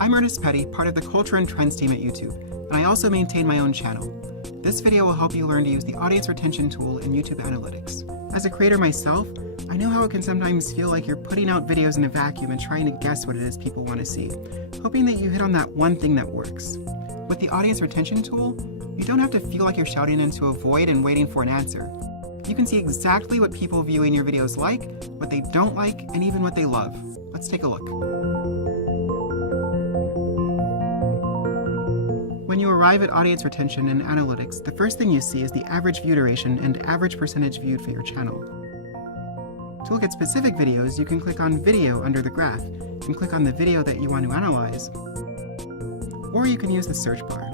I'm Ernest Petty, part of the Culture and Trends team at YouTube, and I also maintain my own channel. This video will help you learn to use the audience retention tool in YouTube Analytics. As a creator myself, I know how it can sometimes feel like you're putting out videos in a vacuum and trying to guess what it is people want to see, hoping that you hit on that one thing that works. With the audience retention tool, you don't have to feel like you're shouting into a void and waiting for an answer. You can see exactly what people viewing your videos like, what they don't like, and even what they love. Let's take a look. When you arrive at audience retention in Analytics, the first thing you see is the average view duration and average percentage viewed for your channel. To look at specific videos, you can click on Video under the graph and click on the video that you want to analyze, or you can use the search bar.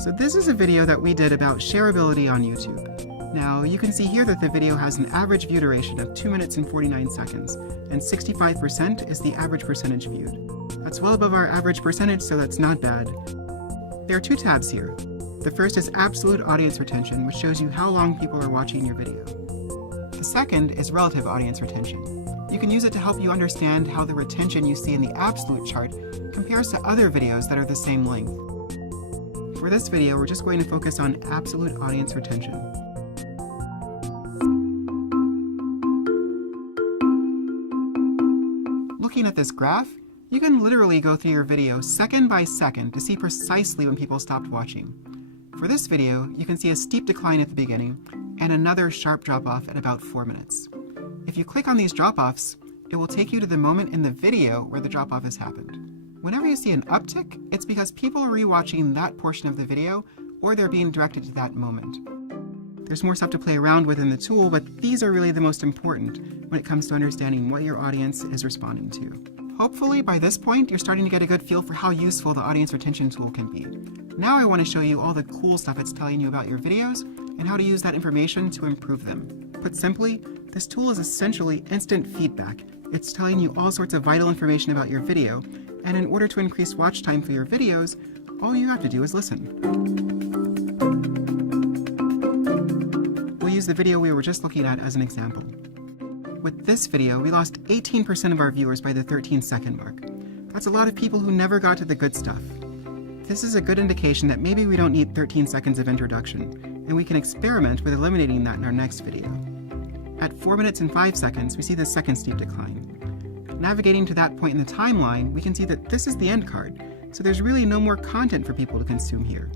So this is a video that we did about shareability on YouTube. Now, you can see here that the video has an average view duration of 2 minutes and 49 seconds, and 65% is the average percentage viewed. That's well above our average percentage, so that's not bad. There are two tabs here. The first is Absolute Audience Retention, which shows you how long people are watching your video. The second is Relative Audience Retention. You can use it to help you understand how the retention you see in the absolute chart compares to other videos that are the same length. For this video, we're just going to focus on Absolute Audience Retention. Looking at this graph, you can literally go through your video second by second to see precisely when people stopped watching. For this video, you can see a steep decline at the beginning and another sharp drop-off at about 4 minutes. If you click on these drop-offs, it will take you to the moment in the video where the drop-off has happened. Whenever you see an uptick, it's because people are rewatching that portion of the video, or they're being directed to that moment. There's more stuff to play around with in the tool, but these are really the most important when it comes to understanding what your audience is responding to. Hopefully, by this point, you're starting to get a good feel for how useful the audience retention tool can be. Now I want to show you all the cool stuff it's telling you about your videos and how to use that information to improve them. Put simply, this tool is essentially instant feedback. It's telling you all sorts of vital information about your video, and in order to increase watch time for your videos, all you have to do is listen. We'll use the video we were just looking at as an example. With this video, we lost 18% of our viewers by the 13-second mark. That's a lot of people who never got to the good stuff. This is a good indication that maybe we don't need 13 seconds of introduction, and we can experiment with eliminating that in our next video. At 4 minutes and 5 seconds, we see the second steep decline. Navigating to that point in the timeline, we can see that this is the end card, so there's really no more content for people to consume here.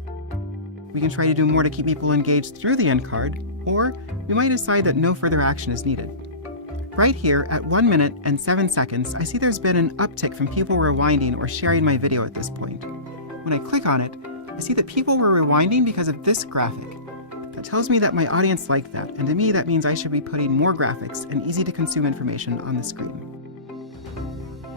We can try to do more to keep people engaged through the end card, or we might decide that no further action is needed. Right here, at 1 minute and 7 seconds, I see there's been an uptick from people rewinding or sharing my video at this point. When I click on it, I see that people were rewinding because of this graphic. That tells me that my audience liked that, and to me that means I should be putting more graphics and easy-to-consume information on the screen.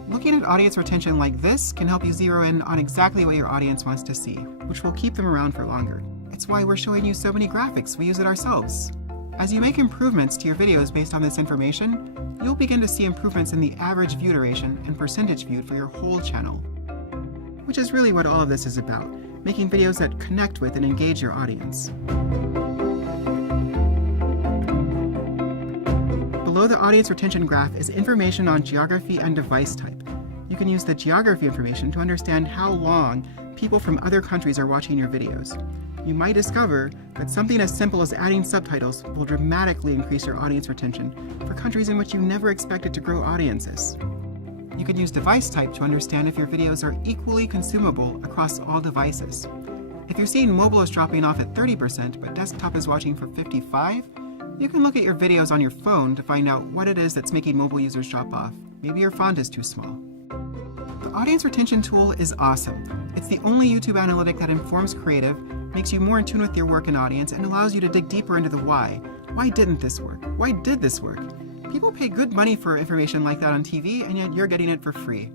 Looking at audience retention like this can help you zero in on exactly what your audience wants to see, which will keep them around for longer. It's why we're showing you so many graphics. We use it ourselves. As you make improvements to your videos based on this information, you'll begin to see improvements in the average view duration and percentage viewed for your whole channel. Which is really what all of this is about, making videos that connect with and engage your audience. Below the audience retention graph is information on geography and device type. You can use the geography information to understand how long people from other countries are watching your videos. You might discover that something as simple as adding subtitles will dramatically increase your audience retention for countries in which you never expected to grow audiences. You can use device type to understand if your videos are equally consumable across all devices. If you're seeing mobile is dropping off at 30%, but desktop is watching for 55%, you can look at your videos on your phone to find out what it is that's making mobile users drop off. Maybe your font is too small. The audience retention tool is awesome. It's the only YouTube analytic that informs creative, makes you more in tune with your work and audience, and allows you to dig deeper into the why. Why didn't this work? Why did this work? People pay good money for information like that on TV, and yet you're getting it for free.